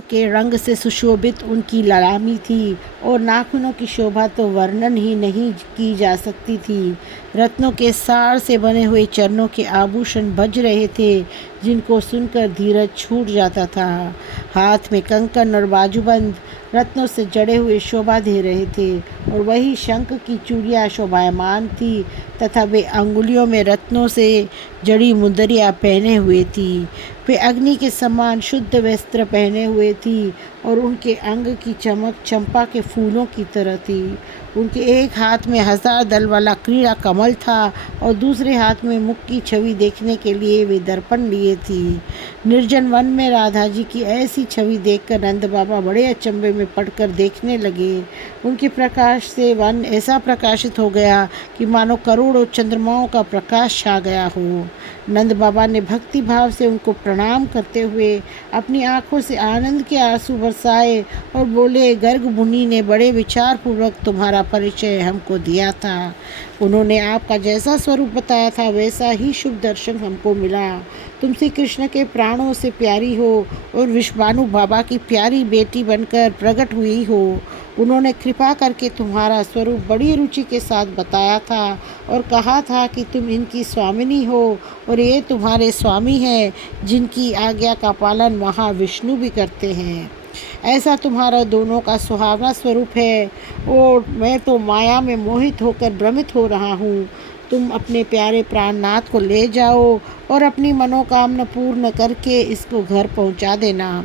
के रंग से सुशोभित उनकी ललामी थी और नाखूनों की शोभा तो वर्णन ही नहीं की जा सकती थी। रत्नों के सार से बने हुए चरणों के आभूषण बज रहे थे, जिनको सुनकर धीरज छूट जाता था। हाथ में कंकन और बाजूबंद रत्नों से जड़े हुए शोभा दे रहे थे और वही शंख की चूड़ियाँ शोभायमान थी तथा वे अंगुलियों में रत्नों से जड़ी मुंदरियाँ पहने हुए थी। वे अग्नि के समान शुद्ध वस्त्र पहने हुए थी और उनके अंग की चमक चंपा के फूलों की तरह थी। उनके एक हाथ में 1000 दल वाला क्रीड़ा कमल था और दूसरे हाथ में मुख की छवि देखने के लिए वे दर्पण लिए थी। निर्जन वन में राधा जी की ऐसी छवि देखकर नंद बाबा बड़े अचंभे में पड़कर देखने लगे। उनके प्रकाश से वन ऐसा प्रकाशित हो गया कि मानो करोड़ों चंद्रमाओं का प्रकाश छा गया हो। नंद बाबा ने भक्ति भाव से उनको प्रणाम करते हुए अपनी आंखों से आनंद के आंसू बरसाए और बोले, गर्ग मुनि ने बड़े विचार पूर्वक तुम्हारा परिचय हमको दिया था। उन्होंने आपका जैसा स्वरूप बताया था वैसा ही शुभ दर्शन हमको मिला। तुम श्री कृष्ण के प्राणों से प्यारी हो और विश्वानु बाबा की प्यारी बेटी बनकर प्रकट हुई हो। उन्होंने कृपा करके तुम्हारा स्वरूप बड़ी रुचि के साथ बताया था और कहा था कि तुम इनकी स्वामिनी हो और ये तुम्हारे स्वामी हैं, जिनकी आज्ञा का पालन महाविष्णु भी करते हैं। ऐसा तुम्हारा दोनों का सुहावना स्वरूप है और मैं तो माया में मोहित होकर भ्रमित हो रहा हूँ। तुम अपने प्यारे प्राणनाथ को ले जाओ और अपनी मनोकामना पूर्ण करके इसको घर पहुँचा देना।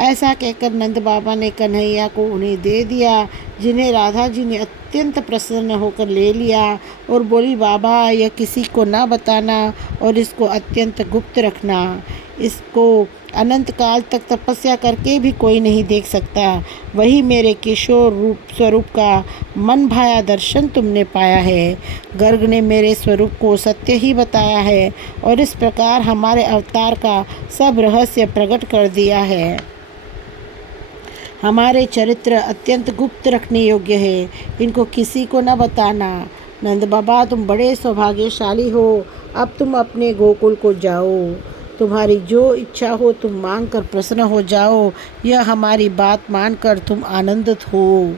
ऐसा कहकर नंद बाबा ने कन्हैया को उन्हें दे दिया, जिन्हें राधा जी ने अत्यंत प्रसन्न होकर ले लिया और बोली, बाबा यह किसी को ना बताना और इसको अत्यंत गुप्त रखना। इसको अनंत काल तक तपस्या करके भी कोई नहीं देख सकता। वही मेरे किशोर रूप स्वरूप का मन भाया दर्शन तुमने पाया है। गर्ग ने मेरे स्वरूप को सत्य ही बताया है और इस प्रकार हमारे अवतार का सब रहस्य प्रकट कर दिया है। हमारे चरित्र अत्यंत गुप्त रखने योग्य है, इनको किसी को न बताना। नंद बाबा तुम बड़े सौभाग्यशाली हो। अब तुम अपने गोकुल को जाओ। तुम्हारी जो इच्छा हो तुम मांग कर प्रसन्न हो जाओ। यह हमारी बात मानकर तुम आनंदित हो।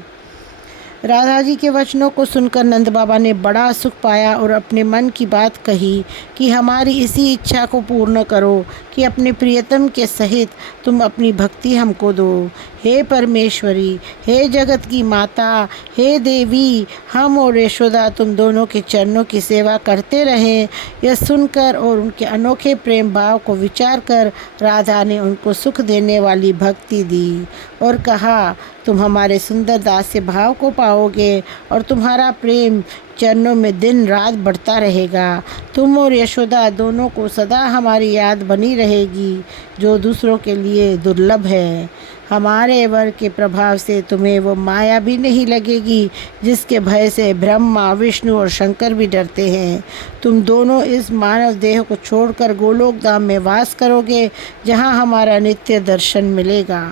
राधा जी के वचनों को सुनकर नंद बाबा ने बड़ा सुख पाया और अपने मन की बात कही कि हमारी इसी इच्छा को पूर्ण करो कि अपने प्रियतम के सहित तुम अपनी भक्ति हमको दो। हे परमेश्वरी, हे जगत की माता, हे देवी, हम और यशोदा तुम दोनों के चरणों की सेवा करते रहें। यह सुनकर और उनके अनोखे प्रेम भाव को विचार कर राधा ने उनको सुख देने वाली भक्ति दी और कहा, तुम हमारे सुंदर दास्य भाव को पाओगे और तुम्हारा प्रेम चरणों में दिन रात बढ़ता रहेगा। तुम और यशोदा दोनों को सदा हमारी याद बनी रहेगी, जो दूसरों के लिए दुर्लभ है। हमारे वर के प्रभाव से तुम्हें वो माया भी नहीं लगेगी, जिसके भय से ब्रह्मा, विष्णु और शंकर भी डरते हैं। तुम दोनों इस मानव देह को छोड़कर गोलोक धाम में वास करोगे, जहाँ हमारा नित्य दर्शन मिलेगा।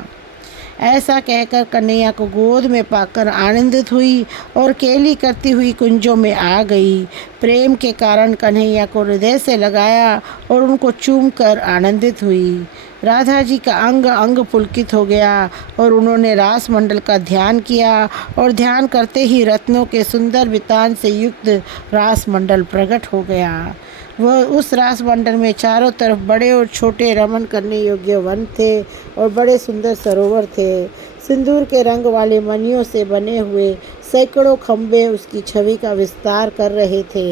ऐसा कहकर कन्हैया को गोद में पाकर आनंदित हुई और केली करती हुई कुंजों में आ गई। प्रेम के कारण कन्हैया को हृदय से लगाया और उनको चूम कर आनंदित हुई। राधा जी का अंग अंग पुलकित हो गया और उन्होंने रास मंडल का ध्यान किया और ध्यान करते ही रत्नों के सुंदर वितान से युक्त रास मंडल प्रकट हो गया। वह उस रास मंडल में चारों तरफ बड़े और छोटे रमन करने योग्य वन थे और बड़े सुंदर सरोवर थे। सिंदूर के रंग वाले मणियों से बने हुए सैकड़ों खंभे उसकी छवि का विस्तार कर रहे थे।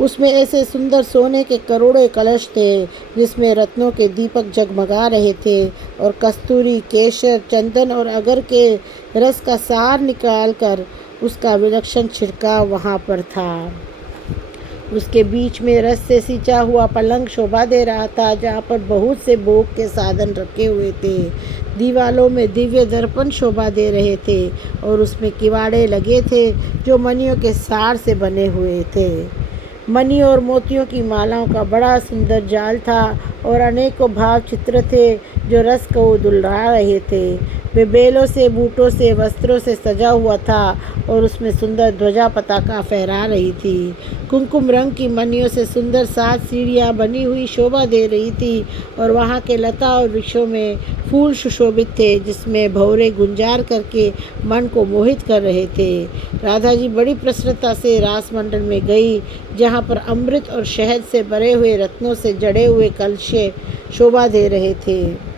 उसमें ऐसे सुंदर सोने के करोड़ों कलश थे, जिसमें रत्नों के दीपक जगमगा रहे थे और कस्तूरी, केशर, चंदन और अगर के रस का सार निकालकर उसका विलक्षण छिड़काव वहाँ पर था। उसके बीच में रस से सिंचा हुआ पलंग शोभा दे रहा था, जहाँ पर बहुत से भोग के साधन रखे हुए थे। दीवालों में दिव्य दर्पण शोभा दे रहे थे और उसमें किवाड़े लगे थे, जो मणियों के सार से बने हुए थे। मणि और मोतियों की मालाओं का बड़ा सुंदर जाल था और अनेकों भाव चित्र थे, जो रस को दुलरा रहे थे। वे बेलों से, बूटों से, वस्त्रों से सजा हुआ था और उसमें सुंदर ध्वजा पताका फहरा रही थी। कुमकुम रंग की मणियों से सुंदर 7 सीढ़ियाँ बनी हुई शोभा दे रही थी और वहाँ के लता और वृक्षों में फूल सुशोभित थे, जिसमें भंवरे गुंजार करके मन को मोहित कर रहे थे। राधा जी बड़ी प्रसन्नता से रासमंडल में गई, जहाँ पर अमृत और शहद से भरे हुए रत्नों से जड़े हुए कलशे शोभा दे रहे थे।